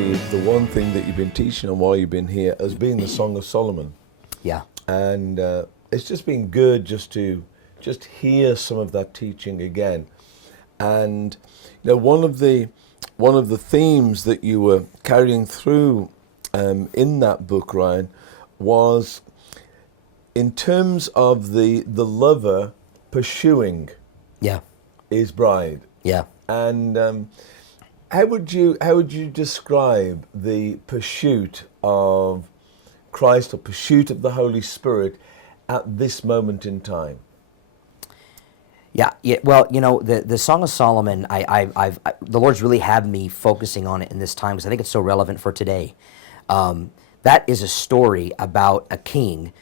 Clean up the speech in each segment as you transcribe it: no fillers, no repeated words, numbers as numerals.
the one thing that you've been teaching on while you've been here has been the Song of Solomon. Yeah. And it's just been good just to hear some of that teaching again. And one of the themes that you were carrying through in that book, Ryan, was in terms of the lover pursuing his bride. Yeah. And how would you describe the pursuit of Christ or pursuit of the Holy Spirit at this moment in time? Yeah. Well, the Song of Solomon, I've the Lord's really had me focusing on it in this time because I think it's so relevant for today. That is a story about a king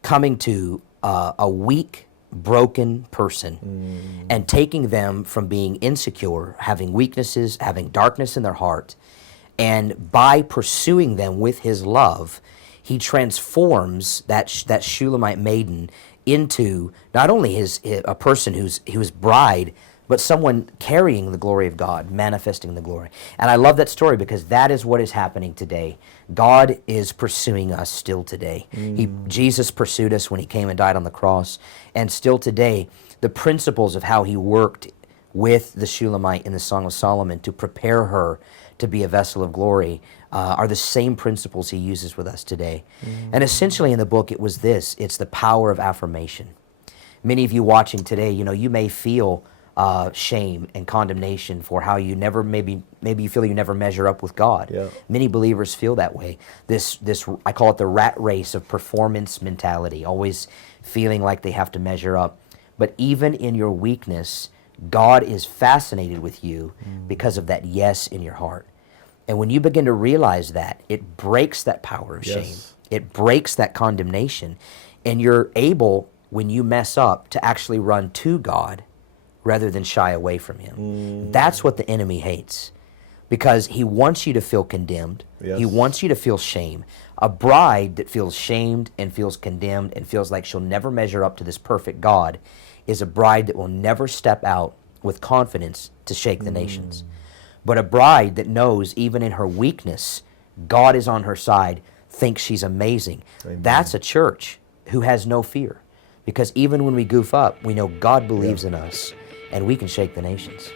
coming to a weak, broken person and taking them from being insecure, having weaknesses, having darkness in their heart, and by pursuing them with his love, he transforms that Shulamite maiden into not only a person who's bride, but someone carrying the glory of God, manifesting the glory. And I love that story because that is what is happening today. God is pursuing us still today. Jesus pursued us when he came and died on the cross. And still today, the principles of how he worked with the Shulamite in the Song of Solomon to prepare her to be a vessel of glory are the same principles he uses with us today. And essentially in the book, it was this. It's the power of affirmation. Many of you watching today, you may feel shame and condemnation for how you never, maybe you feel you never measure up with God. Yeah. Many believers feel that way. This I call it the rat race of performance mentality, always feeling like they have to measure up. But even in your weakness, God is fascinated with you because of that yes in your heart. And when you begin to realize that, it breaks that power of shame. It breaks that condemnation. And you're able, when you mess up, to actually run to God rather than shy away from him. That's what the enemy hates, because he wants you to feel condemned. He wants you to feel shame. A bride that feels shamed and feels condemned and feels like she'll never measure up to this perfect God is a bride that will never step out with confidence to shake the nations. But a bride that knows even in her weakness, God is on her side, thinks she's amazing. Amen. That's a church who has no fear, because even when we goof up, we know God believes in us, and we can shake the nations.